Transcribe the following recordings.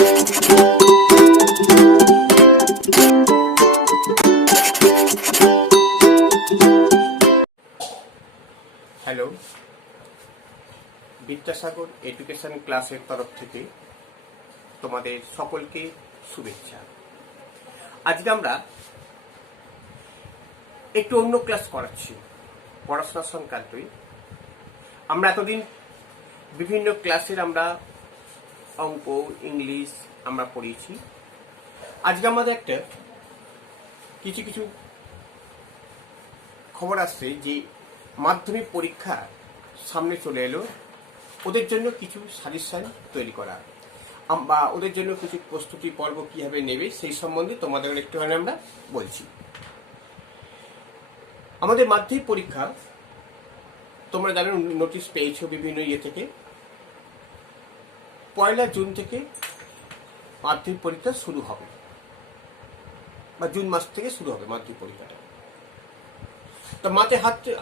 Hello, Vidyasagar education ক্লাসের তরফ থেকে তোমাদের সকলকে শুভেচ্ছা। আজকে আমরা একটু অন্য ক্লাস করাচ্ছি, পড়াশোনার সংক্রান্তই। আমরা এতদিন বিভিন্ন ক্লাসের আমরা অঙ্ক, ইংলিশ আমরা পড়িয়েছি। আজকে আমাদের একটা কিছু খবর আসছে যে মাধ্যমিক পরীক্ষা সামনে চলে এলো, ওদের জন্য কিছু সাজেশন তৈরি করা বা ওদের জন্য কিছু প্রস্তুতি পর্ব কীভাবে নেবে সেই সম্বন্ধে তোমাদের একটুখানি আমরা বলছি। আমাদের মাধ্যমিক পরীক্ষা তোমরা জানো, নোটিশ পেয়েছো বিভিন্ন থেকে। 1 জুন থেকে মাধ্যমিক পরীক্ষা শুরু হবে, বা জুন মাস থেকে শুরু হবে মাধ্যমিক পরীক্ষাটা। তো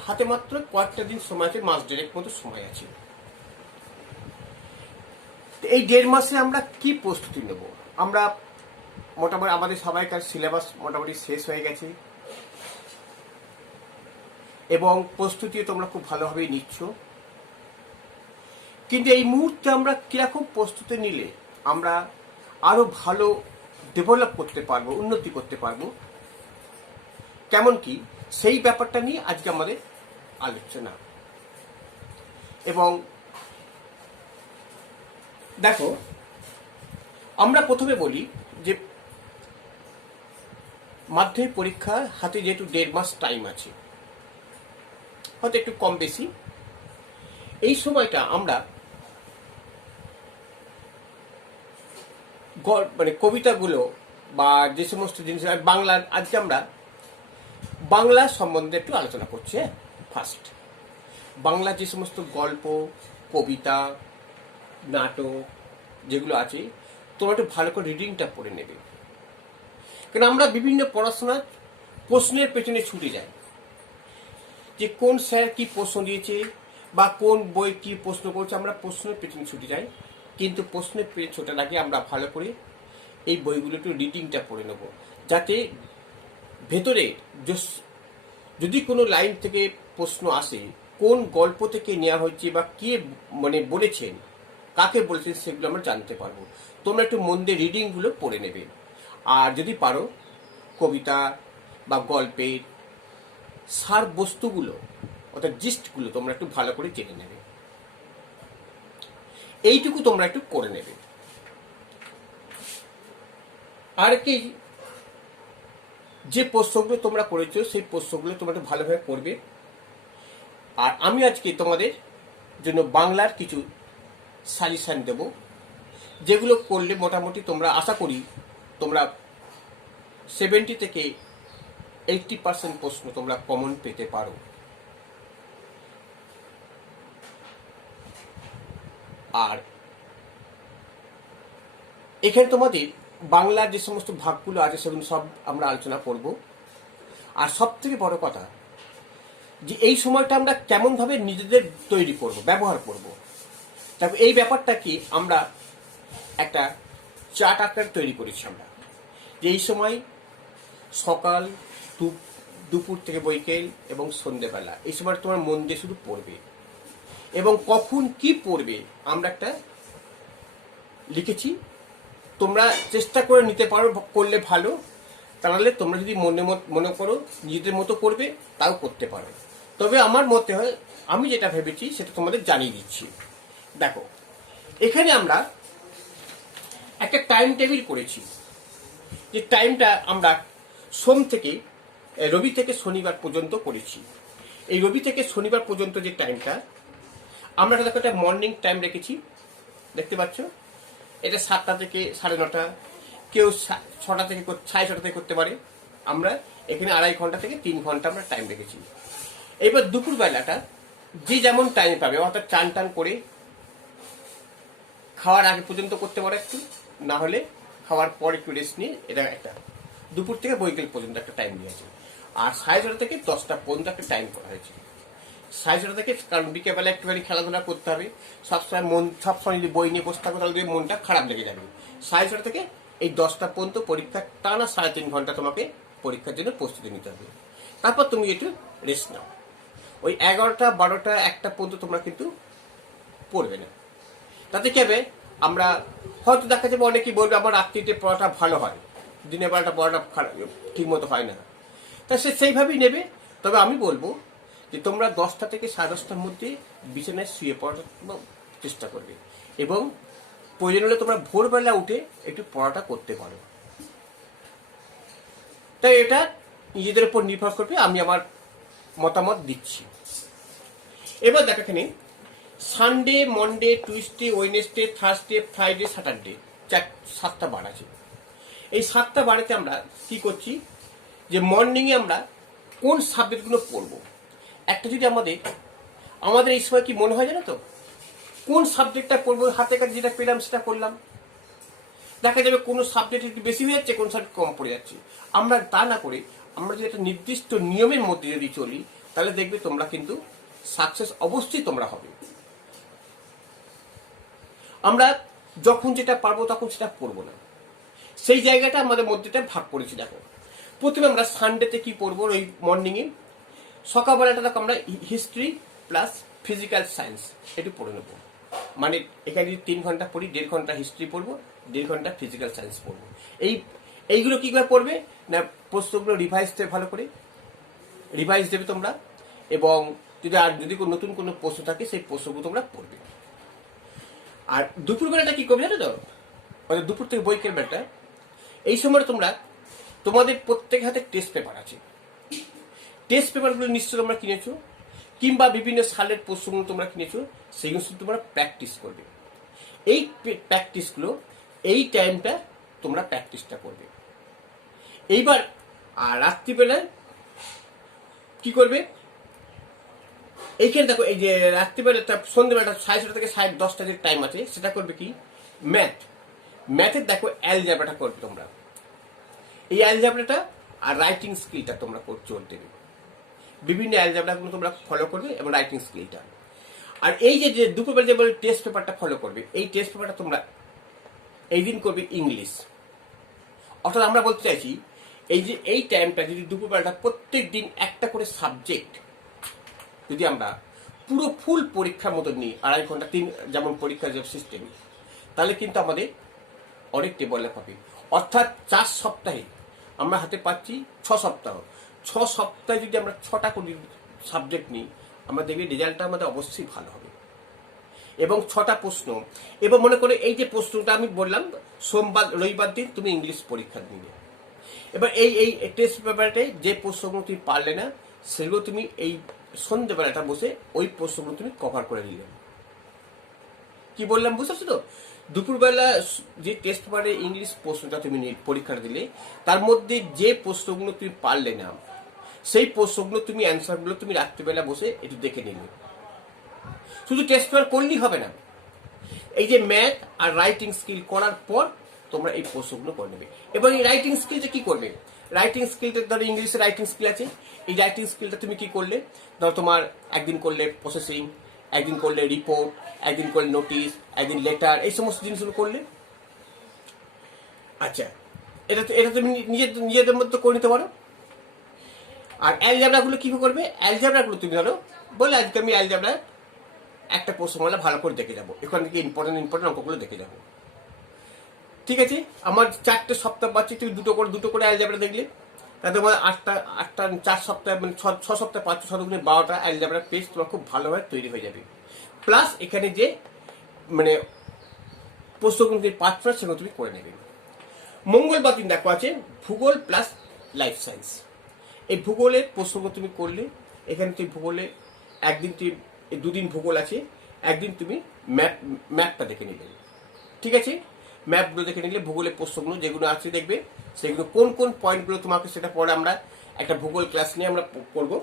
হাতে মাত্র কয়েকটা দিন সময় আছে, মাস দেড়েক মতো সময় আছে। এই 1.5 মাসে আমরা কি প্রস্তুতি নেব? আমরা মোটামুটি আমাদের সবাইকার সিলেবাস মোটামুটি শেষ হয়ে গেছে এবং প্রস্তুতিও তোমরা খুব ভালোভাবেই নিচ্ছ। কিন্তু এই মুহূর্তে আমরা কিরকম প্রস্তুতি নিলে আমরা আরো ভালো ডেভেলপ করতে পারবো, উন্নতি করতে পারবো, কেমন কি, সেই ব্যাপারটা নিয়ে আজকে আমাদের আলোচনা। এবং দেখো, আমরা প্রথমে বলি যে মাধ্যমিক পরীক্ষার হাতে যেহেতু 1.5 মাস টাইম আছে, হয়তো একটু কম বেশি, এই সময়টা আমরা মানে কবিতাগুলো বা যে সমস্ত জিনিস বাংলার, আজকে আমরা বাংলা সম্বন্ধে একটু আলোচনা করছি। ফার্স্ট, বাংলা যে সমস্ত গল্প, কবিতা, নাটক যেগুলো আছে, তোমরা একটু ভালো করে রিডিংটা পড়ে নেবে। কারণ আমরা বিভিন্ন পড়াশোনার প্রশ্নের পেছনে ছুটে যাই, যে কোন স্যার কি প্রশ্ন দিয়েছে বা কোন বই কি প্রশ্ন করছে, আমরা প্রশ্নের পেছনে ছুটে যাই। কিন্তু প্রশ্নের পেছনে ছোটার আগে আমরা ভালো করে এই বইগুলো একটু রিডিংটা পড়ে নেব, যাতে ভেতরে যদি কোনো লাইন থেকে প্রশ্ন আসে, কোন গল্প থেকে নেওয়া হয়েছে বা কে মানে বলেছেন, কাকে বলেছেন, সেগুলো আমরা জানতে পারবো। তোমরা একটু মন দিয়ে রিডিংগুলো পড়ে নেবে। আর যদি পারো কবিতা বা গল্পের সার বস্তুগুলো অর্থাৎ জিস্টগুলো তোমরা একটু ভালো করে জেনে নেবে। এইটুকু তোমরা একটু করে নেবে। আর কি, যে প্রশ্নগুলো তোমরা করেছো সেই প্রশ্নগুলো তোমরা একটু ভালোভাবে করবে। আর আমি আজকে তোমাদের জন্য বাংলার কিছু সাজেশন দেব, যেগুলো করলে মোটামুটি তোমরা আশা করি তোমরা 70 থেকে 80% প্রশ্ন তোমরা কমন পেতে পারো। আর এখানে তোমাদের বাংলার যে সমস্ত ভাগগুলো আছে সেগুলো সব আমরা আলোচনা করব। আর সব থেকে বড় কথা, যে এই সময়টা আমরা কেমনভাবে নিজেদের তৈরি করব, ব্যবহার করব। তবে এই ব্যাপারটা কি আমরা একটা চার্ট আকারে তৈরি করেছি আমরা, যে এই সময় সকাল, দুপুর থেকে বৈকাল এবং সন্ধ্যেবেলা, এই সময় তোমার মন দিয়ে শুধু পড়বে এবং কখন কি পড়বে আমরা একটা লিখেছি। তোমরা চেষ্টা করে নিতে পারো, করলে ভালো। তাহলে তোমরা যদি মনে করো নিজেদের মতো করবে, তাও করতে পারো। তবে আমার মতে হয়, আমি যেটা ভেবেছি সেটা তোমাদের জানিয়ে দিচ্ছি। দেখো, এখানে আমরা একটা টাইম টেবিল করেছি, যে টাইমটা আমরা রবি থেকে শনিবার পর্যন্ত করেছি। এই রবি থেকে শনিবার পর্যন্ত যে টাইমটা আমরা দেখো একটা মর্নিং টাইম রেখেছি, দেখতে পাচ্ছ। এটা 7টা থেকে 9:30, কেউ 6টা থেকে 6:30 থেকে করতে পারে। আমরা এখানে 2.5 ঘন্টা থেকে 3 ঘন্টা আমরা টাইম রেখেছি। এবার দুপুরবেলাটা যে যেমন টাইম পাবে, অর্থাৎ চান টান করে খাওয়ার আগে পর্যন্ত করতে পারে একটু, না হলে খাওয়ার পর একটু রেস্ট নিয়ে, এটা একটা দুপুর থেকে বৈকাল পর্যন্ত একটা টাইম দিয়েছে। আর 6:30 থেকে 10টা পর্যন্ত একটা টাইম করা হয়েছে। সাড়ে ছটা থেকে, কারণ বিকেলবেলা একটুখানি খেলাধুলা করতে হবে। সবসময় যদি বই নিয়ে বসে থাকো তাহলে তুমি মনটা খারাপ লেগে যাবে। সাড়ে ছটা থেকে এই 10টা পর্যন্ত পরীক্ষা টানা 3.5 ঘন্টা তোমাকে পরীক্ষার জন্য প্রস্তুতি নিতে হবে। তারপর তুমি একটু রেস্ট নাও। ওই 11টা 12টা 1টা পর্যন্ত তোমরা কিন্তু পড়বে না। তাতে কি হবে, আমরা হয়তো দেখা যাবে অনেকেই বলবে আমার রাত্রিতে পড়াটা ভালো হয়, দিনের বেলাটা পড়াটা ঠিক মতো হয় না, তা সে সেইভাবেই নেবে। তবে আমি বলবো যে তোমরা 10টা থেকে 10:30টার মধ্যে বিছানায় শুয়ে পড়ার চেষ্টা করবে, এবং প্রয়োজন হলে তোমরা ভোরবেলা উঠে একটু পড়াটা করতে পারো। তাই এটা নিজেদের উপর নির্ভর করবে, আমি আমার মতামত দিচ্ছি। এবার দেখো এখানে Sunday, Monday, Tuesday, Wednesday, Thursday, Friday, Saturday 7টা বার আছে। এই 7টা বারেতে আমরা কি করছি, যে মর্নিংয়ে আমরা কোন সাবজেক্টগুলো পড়বো। একটা যদি আমাদের এই সময় কি মনে হয় জানো তো, কোন সাবজেক্টটা পড়বো, হাতে কাছে যেটা পেলাম সেটা করলাম। দেখা যাবে কোনো সাবজেক্ট একটু বেশি হয়ে যাচ্ছে, কোন সাবজেক্ট কম পড়ে যাচ্ছে। আমরা তা না করে আমরা যদি একটা নির্দিষ্ট নিয়মের মধ্যে যদি চলি, তাহলে দেখবে তোমরা কিন্তু সাকসেস অবশ্যই তোমরা হবে। আমরা যখন যেটা পারবো তখন সেটা পড়বো না, সেই জায়গাটা আমাদের মধ্যেটা ভাগ করেছি। দেখো প্রথমে আমরা সানডেতে কি পড়বো, ওই মর্নিংয়ে সকালবেলাটা দেখো আমরা হিস্ট্রি প্লাস ফিজিক্যাল সায়েন্স একটু পড়ে নেবো। মানে এখানে যদি 3 ঘন্টা পড়ি, 1.5 ঘন্টা হিস্ট্রি পড়বো, 1.5 ঘন্টা ফিজিক্যাল সায়েন্স পড়বো। এইগুলো কি করে পড়বে না, প্রশ্নগুলো রিভাইজ দেবে, ভালো করে রিভাইজ দেবে তোমরা, এবং যদি নতুন কোনো প্রশ্ন থাকে সেই প্রশ্নগুলো তোমরা পড়বে। আর দুপুরবেলাটা কি করবে জানো তো, মানে দুপুর থেকে বৈকেল বেলাটা, এই সময় তোমরা তোমাদের প্রত্যেক হাতে টেস্ট পেপার আছে। টেস্ট পেপারগুলো নিশ্চয়ই তোমরা কিনেছো, কিংবা বিভিন্ন সালের প্রশ্নগুলো তোমরা কিনেছো, সেগুলো তোমরা প্র্যাকটিস করবে। এই প্র্যাকটিসগুলো এই টাইমটা তোমরা প্র্যাকটিসটা করবে। এইবার আর রাত্রিবেলায় কি করবে, এইখানে দেখো এই যে রাত্রিবেলাটা সন্ধ্যেবেলাটা 6:30 থেকে 10:30 যে টাইম আছে, সেটা করবে কি ম্যাথের দেখো অ্যালজেব্রাটা করবে তোমরা। এই অ্যালজেব্রাটা আর রাইটিং স্কিলটা তোমরা জোর দেবে। বিভিন্ন অ্যালজেব্রাগুলো তোমরা ফলো করবে এবং রাইটিং স্কিলটা। আর এই যে দুপুরবেলা যে বলে টেস্ট পেপারটা ফলো করবে, এই টেস্ট পেপারটা তোমরা এই দিন করবে ইংলিশ। অর্থাৎ আমরা বলতে চাইছি এই যে এই টাইমটা যদি দুপুরবেলাটা প্রত্যেক দিন একটা করে সাবজেক্ট যদি আমরা পুরো ফুল পরীক্ষার মতো নিই, 2.5 ঘন্টা 3 যেমন পরীক্ষার যে সিস্টেম, তাহলে কিন্তু আমাদের অনেক ডেভেলপ হবে। অর্থাৎ 4 সপ্তাহে আমরা হাতে পাচ্ছি 6 সপ্তাহ। 6 সপ্তাহে যদি আমরা 6টা করে সাবজেক্ট নিই, আমরা দেখবি রেজাল্টটা আমাদের অবশ্যই ভালো হবে। এবং 6টা প্রশ্ন, এবার মনে করে এই যে প্রশ্নটা আমি বললাম, সোমবার রবিবার দিন তুমি ইংলিশ পরীক্ষা দিলে, এবার এই টেস্ট পেপারটাই যে প্রশ্নগুলো তুমি পারলে না, সেগুলো তুমি এই সন্ধ্যেবেলাটা বসে ওই প্রশ্নগুলো তুমি কভার করে নিলে। কি বললাম বুঝতে পারছো তো? দুপুরবেলা যে টেস্ট পেপারে ইংলিশ প্রশ্নটা তুমি পরীক্ষাটা দিলে, তার মধ্যে যে প্রশ্নগুলো তুমি পারলে না, সেই প্রশ্নগুলো তুমি অ্যান্সারগুলো তুমি রাত্রিবেলা বসে একটু দেখে নিলে। শুধু টেস্ট পেপার করলেই হবে না, এই যে ম্যাথ আর রাইটিং স্কিল করার পর তোমরা এই প্রশ্নগুলো করে নেবে। এবং এই রাইটিং স্কিলটা কি করবে, রাইটিং স্কিলটা ধরো ইংলিশে রাইটিং স্কিল আছে, এই রাইটিং স্কিলটা তুমি কি করলে, ধরো তোমার একদিন করলে প্রসেসিং, একদিন করলে রিপোর্ট, একদিন করলে নোটিশ, একদিন লেটার, এই সমস্ত জিনিসগুলো করলে। আচ্ছা, এটা তুমি নিজেদের মধ্যে করে নিতে পারো। আর অ্যালজেব্রাগুলো কি করবে, অ্যালজেব্রাগুলো তুমি ধরো বলে আজকে আমি অ্যালজেব্রা একটা প্রশ্নমালা ভালো করে দেখে যাবো, এখান থেকে ইম্পর্টেন্ট অঙ্কগুলো দেখে যাবো। ঠিক আছে, আমার 4টে সপ্তাহ পাচ্ছি, তুমি দুটো করে অ্যালজেব্রা দেখলে, তাতে তোমার 8টা 4 সপ্তাহ মানে 6 সপ্তাহ পাচ্ছ, 12টা অ্যালজেব্রা পেজ তোমার খুব ভালোভাবে তৈরি হয়ে যাবে। প্লাস এখানে যে মানে প্রশ্নগুলো তুমি পাচ্ছ না, সেগুলো তুমি করে নেবে। মঙ্গলবার দিন দেখো আছে ভূগোল প্লাস লাইফ সায়েন্স। এই ভূগোলের প্রশ্নগুলো তুমি করলে, এখানে তুমি ভূগোলে একদিন তুমি 2 দিন ভূগোল আছে, একদিন তুমি ম্যাপটা দেখে নিলে। ঠিক আছে, ম্যাপগুলো দেখে নিলে ভূগোলের প্রশ্নগুলো যেগুলো আছে দেখবে, সেগুলো কোন কোন পয়েন্টগুলো তোমাকে, সেটা পরে আমরা একটা ভূগোল ক্লাস নিয়ে আমরা করবো।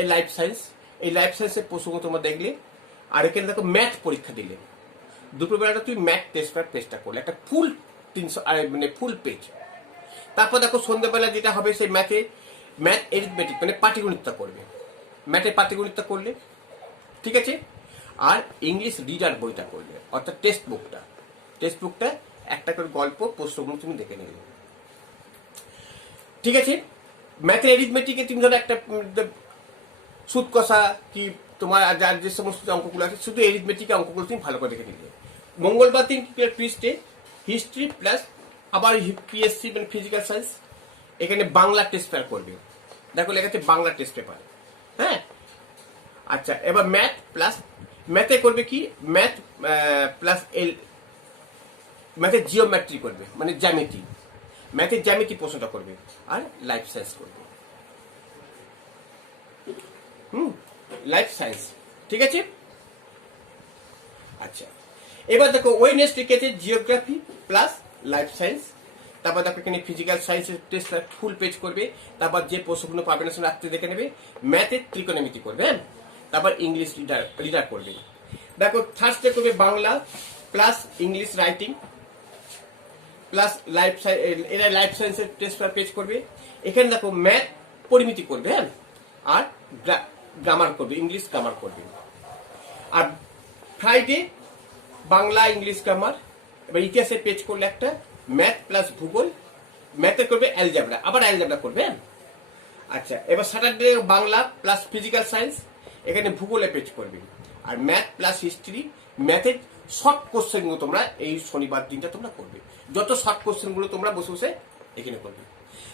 এই লাইফ সায়েন্সের প্রশ্নগুলো তোমরা দেখলে। আর এখানে দেখো ম্যাথ পরীক্ষা দিলে, দুপুরবেলাটা তুমি ম্যাথ টেস্টটা করলে, একটা ফুল 300 মানে ফুল পেজ। তারপর দেখো সন্ধ্যাবেলা যেটা হবে, সেই ম্যাথ এরিথমেটিক মানে পাটিগণিতটা করবে। ম্যাথের পাটিগণিতটা করলে, ঠিক আছে। আর ইংলিশ রিডার বইটা করলে, অর্থাৎ টেক্সট বুকটা একটা করে গল্প প্রশ্নগুলো তুমি দেখে নিলে, ঠিক আছে। ম্যাথের এরিথমেটিকে তুমি ধরো একটা সুদ কষা কি তোমার যার যে সমস্ত অঙ্কগুলো আছে, শুধু এরিথমেটিক অঙ্কগুলো তুমি ভালো করে দেখে নিলে। মঙ্গলবার দিন পৃষ্ঠে হিস্ট্রি প্লাস আবার পিএসসি মানে ফিজিক্যাল সায়েন্স, এখানে বাংলা টেস্ট পেপার করবে, দেখো লেখা আছে বাংলা টেস্ট পেপার, হ্যাঁ। আচ্ছা, এবার ম্যাথ প্লাস ম্যাথে করবে কি, ম্যাথ প্লাস ম্যাথের জিওমেট্রি করবে, মানে জ্যামিতি, ম্যাথের জ্যামিতি প্রশ্নটা করবে, আর লাইফ সায়েন্স করবে, লাইফ সায়েন্স, ঠিক আছে। আচ্ছা, এবার দেখো ওয়েডনেসডে কেটে জিওগ্রাফি প্লাস লাইফ সায়েন্স, তারপর দেখো এখানে ফিজিক্যাল সায়েন্সের টেস্ট ফুল পেজ করবে, তারপর যে প্রশ্নগুলো পাবে না সেটা রাত্রে দেখে নেবে, ম্যাথের ত্রিকোণমিতি করবে, হ্যাঁ, তারপর ইংলিশ রিডার করবে। দেখো থার্সডে করবে Bangla plus English writing plus life এরা লাইফ সায়েন্সের টেস্ট পেজ করবে। এখানে দেখো ম্যাথ পরিমিতি করবে, হ্যাঁ, আর গ্রামার করবে, ইংলিশ গ্রামার করবে। আর ফ্রাইডে বাংলা ইংলিশ গ্রামার, এবার ইতিহাসের পেজ করলে একটা, ম্যাথ প্লাস ভূগোল, ম্যাথে করবে অ্যালজেব্রা, আবার অ্যালজেব্রা করবে। আচ্ছা, এবার Saturday Bangla plus physical science, এখানে ভূগোলে পেজ করবে, আর ম্যাথ প্লাস হিস্ট্রি, ম্যাথের শর্ট কোশ্চেনগুলো তোমরা এই শনিবার দিনটা তোমরা করবে, যত শর্ট কোশ্চেনগুলো তোমরা বসে বসে এখানে করবে।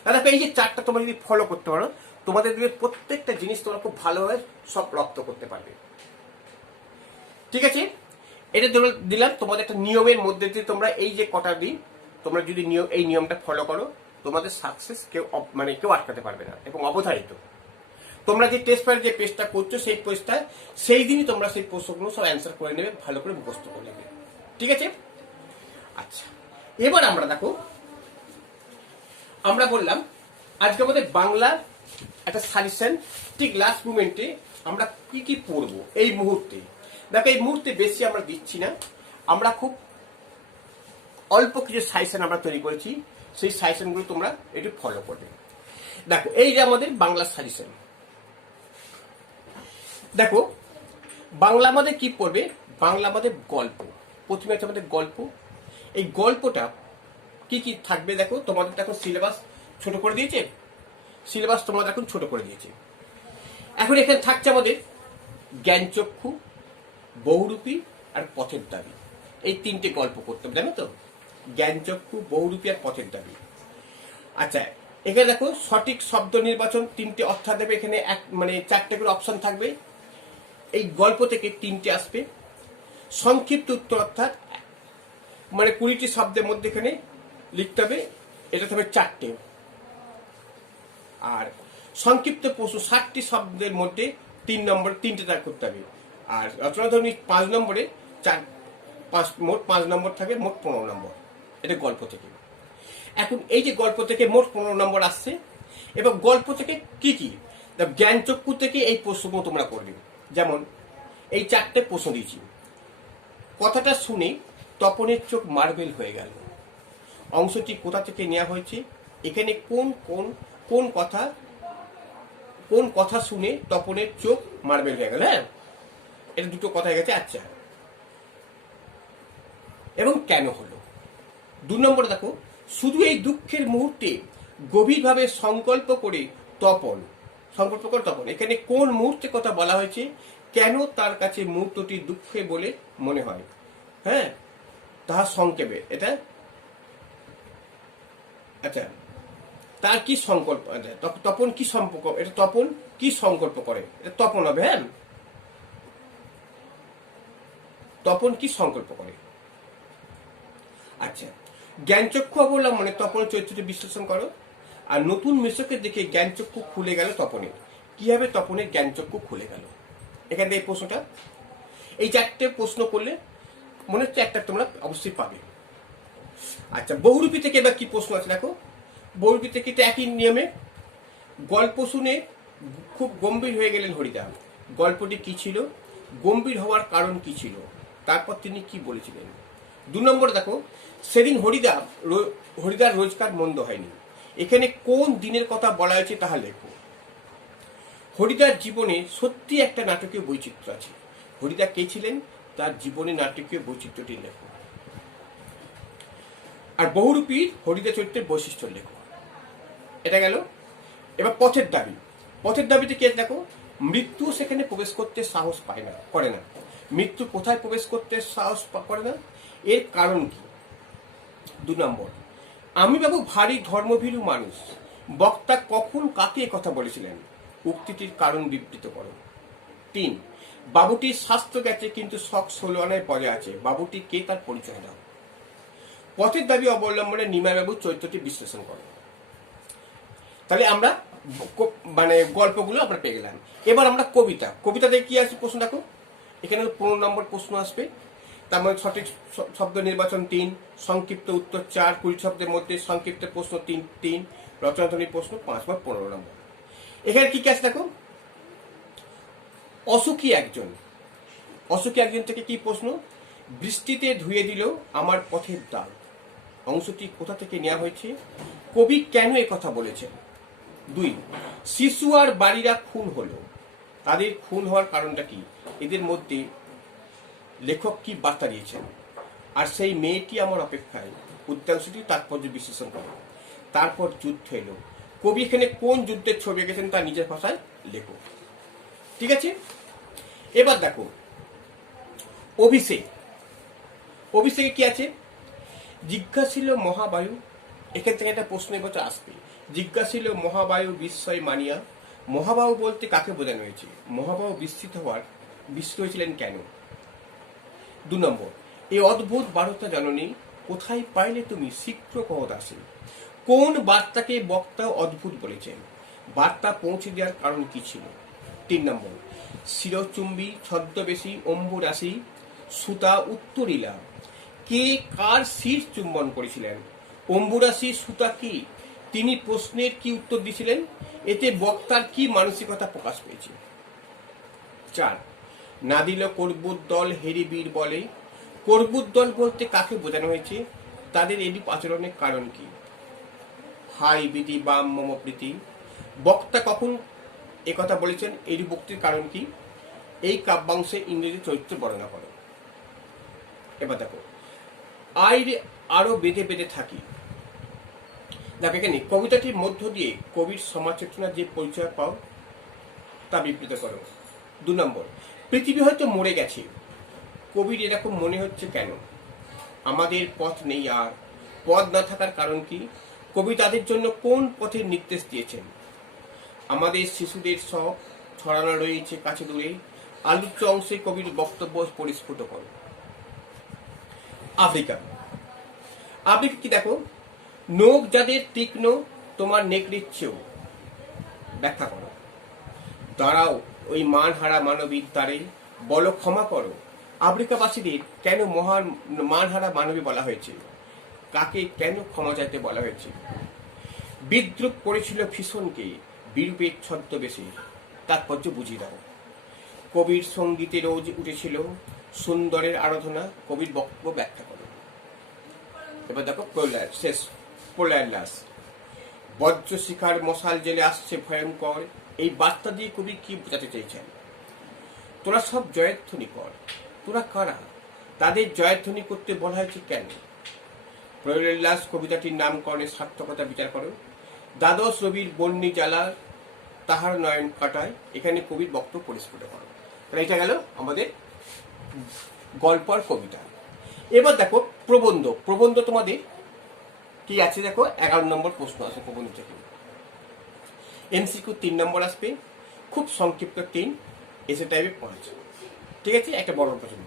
দাদা এই যে চারটা তোমরা যদি ফলো করতে পারো, তোমাদের প্রত্যেকটা জিনিস তোমরা খুব ভালোভাবে সব রপ্ত করতে পারবে, ঠিক আছে। এটা দিলাম তোমাদের একটা নিয়মের মধ্যে দিয়ে, তোমরা এই যে কটা দিন তোমরা যদি এই নিয়মটা ফলো করো, তোমাদের সাকসেস কেউ আটকাতে পারবে না, এবং অবধারিত। তোমরা যে টেস্ট পেপার যে পেজটা করছো, সেই পেজটা সেই দিনই তোমরা সেই প্রশ্নগুলো সব অ্যান্সার করে নেবে, ভালো করে মুখস্থ করে নেবে, ঠিক আছে। আচ্ছা, এবার আমরা দেখো, আমরা বললাম আজকে আমাদের বাংলার একটা সাজেশন, ঠিক লাস্ট মোমেন্টে আমরা কি কি পড়বো এই মুহূর্তে। দেখো এই মুহূর্তে বেশি আমরা দিচ্ছি না, আমরা খুব অল্প কিছু সাজেশন আমরা তৈরি করেছি, সেই সাজেশনগুলো তোমরা একটু ফলো করবে। দেখো এই যে আমাদের বাংলা সাজেশন, দেখো বাংলা আমাদের কি পড়বে, বাংলা আমাদের গল্প, প্রথমে আছে আমাদের গল্প। এই গল্পটা কি কি থাকবে, দেখো তোমাদের এখন সিলেবাস ছোট করে দিয়েছে, সিলেবাস তোমাদের এখন ছোট করে দিয়েছে। এখন এখানে থাকছে আমাদের জ্ঞানচক্ষু, বহুরূপী আর পথের দাবি, এই তিনটে গল্প করতে হবে, জানো তো, জ্ঞানচক্ষু, বহুরূপী আর পথের দাবি। আচ্ছা, এখানে দেখো সঠিক শব্দ নির্বাচন, তিনটে অর্থাৎ দেবে, এখানে মানে চারটে করে অপশন থাকবে, এই গল্প থেকে তিনটে আসবে। সংক্ষিপ্ত উত্তর, অর্থাৎ মানে 20টি শব্দের মধ্যে এখানে লিখতে হবে, এটা হবে 4টে। আর সংক্ষিপ্ত প্রশ্ন 60টি শব্দের মধ্যে 3 দাগ করতে হবে। আর রচনা ধর্মী 5 নম্বরে, মোট 5 নম্বর থাকে, মোট 15 নম্বর, এটা গল্প থেকে। এখন এই যে গল্প থেকে মোট 15 নম্বর আসছে, এবং গল্প থেকে কি কি, জ্ঞানচক্ষু থেকে এই প্রশ্নগুলো তোমরা করবে। যেমন এই 4টে প্রশ্ন দিয়েছি। কথাটা শুনে তপনের চোখ মার্বেল হয়ে গেল, অংশটি কোথা থেকে নেওয়া হয়েছে, এখানে কোন কথা শুনে তপনের চোখ মার্বেল হয়ে গেল, হ্যাঁ, এটা দুটো কথা হয়ে গেছে। আচ্ছা, এবং কেন হলো। 2 নম্বরে দেখো, শুধু এই দুঃখের মুহূর্তে গভীরভাবে সংকল্প করে তপন, এখানে কোন মুহূর্তে কথা বলা হয়েছে, কেন তার কাছে মুহূর্তটি দুঃখে বলে মনে হয়, হ্যাঁ, তাহার সংক্ষেপে এটা। আচ্ছা, তার কি সংকল্প, তপন কি সম্পর্ক, এটা তপন কি সংকল্প করে, এটা তপন হবে, হ্যাঁ, তপন কি সংকল্প করে। আচ্ছা, জ্ঞানচক্ষু বললাম মানে তপনের চরিত্রটি বিশ্লেষণ করো। আর নতুন মেশকে দেখে জ্ঞানচক্ষু খুলে গেল তপনের, কিভাবে তপনের জ্ঞানচক্ষু খুলে গেল, এখান থেকে এই প্রশ্নটা, এই 4টে প্রশ্ন করলে মনে হচ্ছে একটা তোমরা অবশ্যই পাবে। আচ্ছা, বহুরূপী থেকে এবার কি প্রশ্ন আছে দেখো, বহুরূপী থেকে এটা একই নিয়মে, গল্প শুনে খুব গম্ভীর হয়ে গেলেন হরিদা, গল্পটি কি ছিল, গম্ভীর হওয়ার কারণ কি ছিল, তারপর তিনি কি বলেছিলেন। 2 নম্বরে দেখো, সেদিন হরিদার রোজগার মন্দ হয়নি, এখানে কোন দিনের কথা বলা হয়েছে তাহা লেখো। হরিদার জীবনে সত্যি একটা নাটকীয় বৈচিত্র্য আছে। হরিদা কে ছিলেন, তার জীবনে নাটকীয় বৈচিত্র্যটি লেখো। আর বহুরূপীর হরিদা চরিত্রের বৈশিষ্ট্য লেখো। এটা গেল। এবার পথের দাবি। পথের দাবিতে কে দেখো, মৃত্যু সেখানে প্রবেশ করতে সাহস পায় না, করে না। মৃত্যু কোথায় প্রবেশ করতে সাহস করে না, এর কারণ কি? 2 নম্বর, আমি বাবু ভারী ধর্মভীরু মানুষ। বক্তা কখন কাকে কথা বলেছিলেন, উক্তিটির কারণ বিবৃত করো। 3, বাবুটির স্বাস্থ্য গেছে কিন্তু শখ 16 আনায় বজায় আছে। বাবুটি কে, তার পরিচয় দাও। পথের দাবি অবলম্বনে নিমাইবাবুর চরিত্রটি বিশ্লেষণ করো। তাহলে আমরা মানে গল্পগুলো আমরা পেয়ে গেলাম। এবার আমরা কবিতাতে কি আছে প্রশ্ন দেখো। এখানে 15 নম্বর প্রশ্ন আসবে। তার মধ্যে সঠিক শব্দ নির্বাচন 3, সংক্ষিপ্ত উত্তর 4, 20 শব্দের মধ্যে সংক্ষিপ্ত প্রশ্ন 3, রচনাধ্বনি প্রশ্ন 5 বা 15 নম্বর। এখানে কি আছে দেখো, অসুখী একজন থেকে কি প্রশ্ন, বৃষ্টিতে ধুয়ে দিল আমার পথের দাগ। অংশটি কোথা থেকে নেওয়া হয়েছে, কবি কেন এ কথা বলেছেন। 2, শিশু আর বাড়িরা খুন হলো, তাদের খুন হওয়ার কারণটা কি, এদের মধ্যে লেখক কি বার্তা দিয়েছেন। আর সেই মেয়েটি আমার অপেক্ষায়, উদ্যাংশটি তাৎপর্য বিশ্লেষণ করে। তারপর যুদ্ধ এলো, কবি এখানে কোন যুদ্ধের ছবি এঁকেছেন তার নিজের ভাষায় লেখো। ঠিক আছে। এবার দেখো অভিষেকে কি আছে, জিজ্ঞাসিল মহাবায়ু। এখান থেকে একটা প্রশ্ন এবছর আসবে, জিজ্ঞাসিল মহাবায়ু বিস্ময় মানিয়া। মহাবায়ু বলতে কাকে বোঝানো হয়েছে, মহাবায়ু বিস্মিত হয়েছিলেন কেন। 2 নম্বর, এই অদ্ভুত বার্তা জননী, কোথায় পাইলে তুমি, শীঘ্র কহ দাসী। কোন বার্তাকে বক্তা অদ্ভুত বলেছেন, বার্তা পৌঁছে দেওয়ার কারণ কি ছিল। 3 নম্বর, শিরচুম্বী ছদ্মবেশী অম্বুরাশি সুতা উত্তরিলা, কে কার শির চুম্বন করেছিলেন। অম্বুরাশি সুতা কি, তিনি প্রশ্নের কি উত্তর দিয়েছিলেন, এতে বক্তার কি মানসিকতা প্রকাশ পেয়েছে। 4, না দিল করবুত দল হেরি বীর বলে। করবুত দল বলতে কাকে বোঝানো হয়েছে, তাদের এরূপ আচরণের কারণ কি। হাই বিধি বাম মম প্রীতি, বক্তা কখন একথা বলেছেন, এরূপ বক্তির কারণ কি। এই কাব্যাংশে ইংরেজি চরিত্র বর্ণনা করো। এবার দেখো, আরো বেঁধে বেঁধে থাকি। দেখো এখানে কবিতাটির মধ্য দিয়ে কবির সমাজ চেতনার যে পরিচয় পাও তা বিবৃত করো। 2 নম্বর, পৃথিবী হয়তো মরে গেছে, কবির এরকম মনে হচ্ছে কেন। আমাদের পথ নেই আর, পথ না থাকার কারণ কি, কবি তাদের জন্য কোন পথের নির্দেশ দিয়েছেন। আমাদের শিশুদের সব ছড়ানো রয়েছে কাছে দূরে, আলোচ্য অংশে কবির বক্তব্য পরিস্ফুট করো। আফ্রিকা কি দেখো, নখ যাদের তীক্ষ্ণ তোমার নেকড়ির চেয়েও। ব্যাখ্যা করো। দাঁড়াও ওই মানহারা মানবীর দ্বারে, বলো ক্ষমা করো। আফ্রিকাবাসীদের কেন মহান মানহারা মানবী বলা হয়েছে, কাকে কেন ক্ষমা চাইতে বলা হয়েছে। বিদ্রুপ করেছিল ভীষণকে, বিরূপের ছদ্মবেশে, তাৎপর্য বুঝিয়ে দাও। কবির সঙ্গীতে রোজ উঠেছিল সুন্দরের আরাধনা, কবির বক্তব্য ব্যাখ্যা করো। এবার দেখো প্রলয়াল্লাস, বজ্র শিখার মশাল জেলে আসছে ভয়ঙ্কর, এই বার্তা দিয়ে কবি কি বোঝাতে চেয়েছেন। তোরা সব জয়ধ্বনি কর, তোরা কারা, তাদের জয়ধ্বনি করতে বলা হয়েছে কেন। প্রলয়াল্লাস কবিতাটির নামকরণের সার্থকতা বিচার করো। দ্বাদশ রবির বন্যি জ্বালা তাহার নয়ন কাটায়, এখানে কবির বক্তব্য পরিস্ফুট করো। তাহলে এটা গেল আমাদের গল্প আর কবিতা। এবার দেখো প্রবন্ধ তোমাদের কি আছে দেখো, 11 নম্বর প্রশ্ন আছে প্রবন্ধ থেকে। এমসিকিউ 3 নম্বর আসবে, খুব সংক্ষিপ্ত 3, এসে টাইপে 5। ঠিক আছে, একটা বড় প্রশ্ন।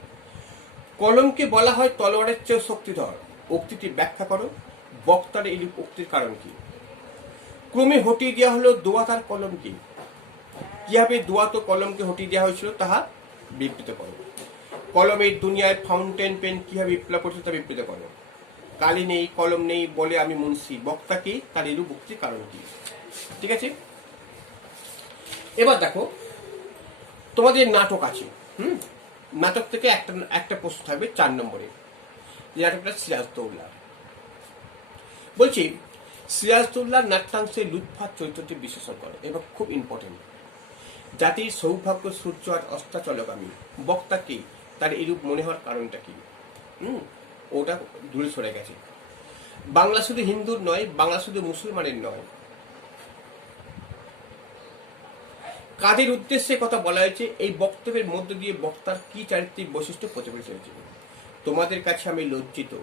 কলমকে বলা হয় তলোয়ারের চেয়ে শক্তিধর, উক্তিটি ব্যাখ্যা করো। বক্তার এই উক্তির কারণ কি। ক্রমে হটিয়ে দেওয়া হলো দোয়াত আর কলমকে, কিভাবে দোয়াত ও কলমকে হটিয়ে দেওয়া হয়েছিল তাহা বিবৃত করো। কলমের দুনিয়ায় ফাউন্টেন পেন কিভাবে বিপ্লব করছে তা বিবৃত করো। কালি নেই কলম নেই বলে আমি মুন্সি, বক্তাকে তার এরূপ উক্তির কারণ কি। ঠিক আছে। এবার দেখো তোমাদের নাটক আছে, নাটক থেকে একটা প্রশ্ন থাকবে 4 নম্বরে, যে নাটকটা সিরাজদৌল্লা। বলছি সিরাজদৌল্লার নাট্যাংশে লুৎফার চরিত্রটি বিশ্লেষণ করে, এবং খুব ইম্পর্টেন্ট। জাতির সৌভাগ্য সূর্য আর অস্তাচলগামী। বক্তাকে তার এরূপ মনে হওয়ার কারণটা কি? ওটা দূরে সরে গেছে। বাংলা শুধু হিন্দুর নয়, বাংলা শুধু মুসলমানের নয়। কাদের উদ্দেশ্যে কথা বলা হয়েছে, এই বক্তব্যের মধ্য দিয়ে বক্তার কি চারিত্রিক বৈশিষ্ট্য প্রতিফলিত হয়েছে। তোমাদের কাছে আমি লজ্জিত,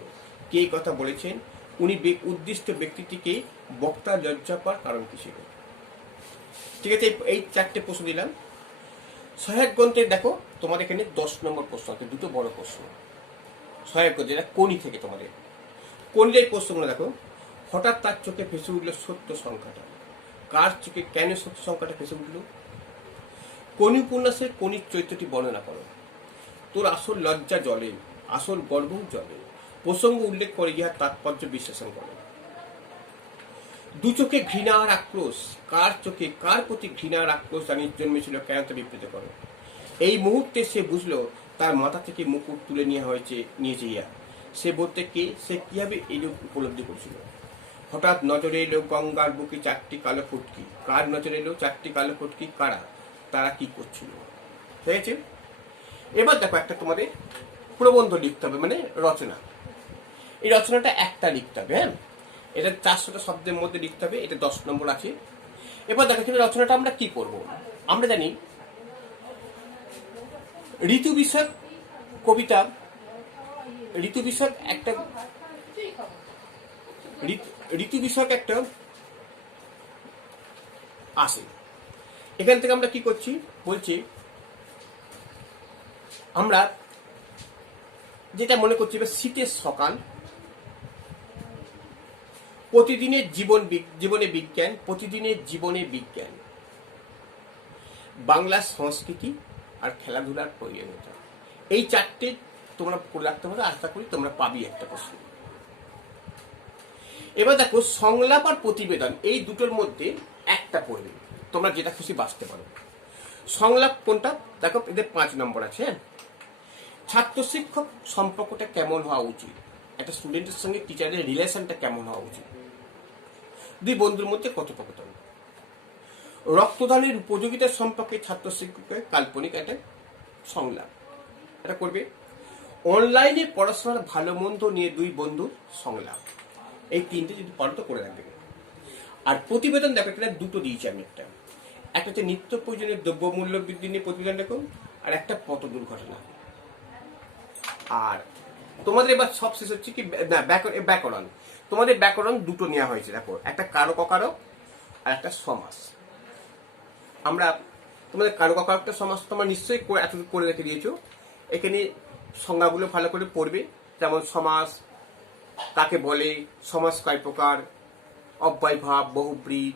কে কথা বলেছেন, উনি উদ্দিষ্ট ব্যক্তিটিকে বক্তার লজ্জা পাওয়ার কারণ কি ছিল। ঠিক আছে, এই 4টে প্রশ্ন দিলাম। সহায়ক গ্রন্থে দেখো তোমাদের এখানে 10 নম্বর প্রশ্ন আছে, দুটো বড় প্রশ্ন সহায়ক গ্রন্থে, যেটা কোনি থেকে তোমাদের কোনির এই প্রশ্নগুলো দেখো। হঠাৎ তার চোখে ভেসে উঠল সত্য সংখ্যাটা। কার চোখে কেন সত্য সংখ্যাটা ভেসে উঠল? কোনি উপন্যাসের কোনির চরিত্রটি বর্ণনা করো। তোর আসল লজ্জা জলে, আসল গর্ব জলে। প্রসঙ্গ উল্লেখ করে ইহার তাৎপর্য বিশ্লেষণ করো। দু চোখে ঘৃণা আর আক্রোশ, কার চোখে কার প্রতি ঘৃণা আর আক্রোশ জানিয়ে জন্মেছিল, কেন তা বিবৃত করো। এই মুহূর্তে সে বুঝলো তার মাথা থেকে মুকুট তুলে নিয়েছে ইয়া। সে বলতে কে, সে কিভাবে এই উপলব্ধি করছিল। হঠাৎ নজরে এলো গঙ্গার বুকে 4টি কালো ফুটকি। কার নজরে এলো 4টি কালো ফুটকি? কারা, তারা কি করছিল। ঠিক আছে, এবার দেখো একটা তোমাদের প্রবন্ধ লিখতে হবে, মানে রচনা। এই রচনাটা একটা লিখতে হবে, হ্যাঁ, এটা 400টা শব্দের মধ্যে লিখতে হবে। এটা 10 নম্বর আছে। এবার দেখো রচনাটা আমরা কি করব। আমরা জানি ঋতু বিষয়ক কবিতা, ঋতু বিষয়ক একটা আসে। এখান থেকে আমরা কি করছি, বলছি আমরা যেটা মনে করছি শীতের সকাল, প্রতিদিনের জীবনে বিজ্ঞান, প্রতিদিনের জীবনে বিজ্ঞান, বাংলার সংস্কৃতি আর খেলাধুলার প্রয়োজনীয়তা। এই 4টে তোমরা করে রাখতে পারো, আশা করি তোমরা পাবি একটা প্রশ্ন। এবার দেখো সংলাপ আর প্রতিবেদন, এই দুটোর মধ্যে একটা পড়বে, তোমরা যেটা খুশি বাঁচতে পারো। সংলাপ কোনটা দেখো, এদের 5 নম্বর আছে। ছাত্র শিক্ষক সম্পর্কটা কেমন হওয়া উচিত, একটা স্টুডেন্টের সঙ্গে টিচারের রিলেশনটা কেমন হওয়া উচিত, দুই বন্ধুর মধ্যে কথোপকথন। রক্তদানের উপযোগিতা সম্পর্কে ছাত্র শিক্ষকের কাল্পনিক একটা সংলাপ, এটা করবে। অনলাইনে পড়াশোনার ভালো মন্দ নিয়ে দুই বন্ধুর সংলাপ। এই 3টে যদি পারো তো করে রাখবে। আর প্রতিবেদন দেখো, এটা দুটো দিয়েছি আমি, একটা হচ্ছে নিত্য প্রয়োজনীয় দ্রব্য মূল্য বৃদ্ধি নিয়ে প্রতিবেদন দেখো, আর একটা পথ দুর্ঘটনা। আর তোমাদের এবার সব শেষ হচ্ছে কি ব্যাকরণ। তোমাদের ব্যাকরণ দুটো নেওয়া হয়েছে, দেখো একটা কারক অকারক আর একটা সমাস। আমরা তোমাদের কারক অকারকটা সমাস তোমরা নিশ্চয়ই এতটুকু করে রেখে দিয়েছো। এখানে সংজ্ঞাগুলো ভালো করে পড়বে, যেমন সমাস কাকে বলে, সমাস কয় প্রকার, অব্যয়ভাব, বহুব্রীহি,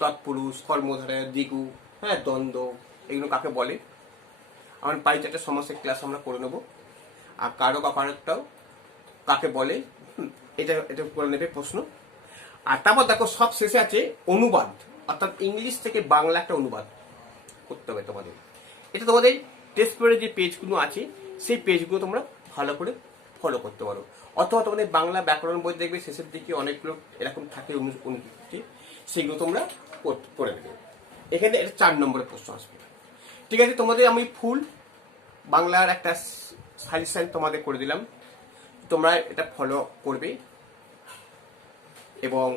তৎপুরুষ, কর্মধারয়, দ্বিগু, হ্যাঁ, দ্বন্দ্ব, এগুলো কাকে বলে। আমার বাড়িতে একটা সমাসের ক্লাস আমরা করে নেবো। আর কারক অকারকটাও কাকে বলে, এটা করে নেবে প্রশ্ন। আর তারপর দেখো সব শেষে আছে অনুবাদ, অর্থাৎ ইংলিশ থেকে বাংলা একটা অনুবাদ করতে হবে তোমাদের। এটা তোমাদের টেস্ট পেপারের যে পেজগুলো আছে সেই পেজগুলো তোমরা ভালো করে ফলো করতে পারো। অথবা তোমাদের বাংলা ব্যাকরণ বই দেখবে শেষের দিকে অনেকগুলো এরকম থাকে অনুকৃতি, সেগুলো তোমরা পড়ে নেবে। এখানে এটা 4 নম্বরের প্রশ্ন আসবে। ঠিক আছে, তোমাদের আমি ফুল বাংলার একটা সাজেশন তোমাদের করে দিলাম, তোমরা এটা ফলো করবে। এবং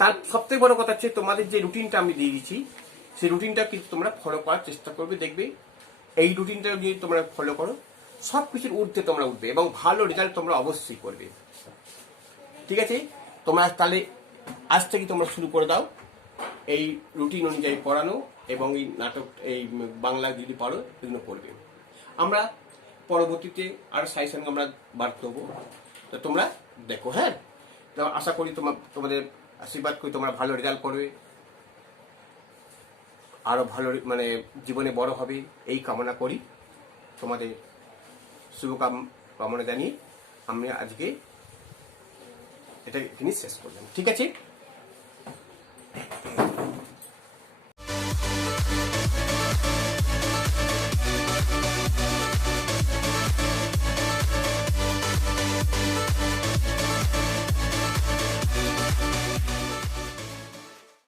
তার সবথেকে বড় কথা হচ্ছে তোমাদের যে রুটিনটা আমি দিয়ে দিচ্ছি সেই রুটিনটা কিন্তু তোমরা ফলো করার চেষ্টা করবে। দেখবে এই রুটিনটা যদি তোমরা ফলো করো, সব কিছুর ঊর্ধ্বে তোমরা উঠবে এবং ভালো রেজাল্ট তোমরা অবশ্যই করবে। ঠিক আছে, তোমরা তাহলে আজ থেকে তোমরা শুরু করে দাও এই রুটিন অনুযায়ী পড়ানো, এবং এই নাটক, এই বাংলা যদি পারো এগুলো করবে। আমরা পরবর্তীতে আরো সাজেশন আমরা বার করবো, তো তোমরা দেখো। হ্যাঁ, তো আশা করি তোমাদের আশীর্বাদ করি তোমরা ভালো রেজাল্ট করবে, আরো ভালো মানে জীবনে বড় হবে, এই কামনা করি। তোমাদের শুভকামনা জানিয়ে আমি আজকে এটা এখানে শেষ করলাম। ঠিক আছে।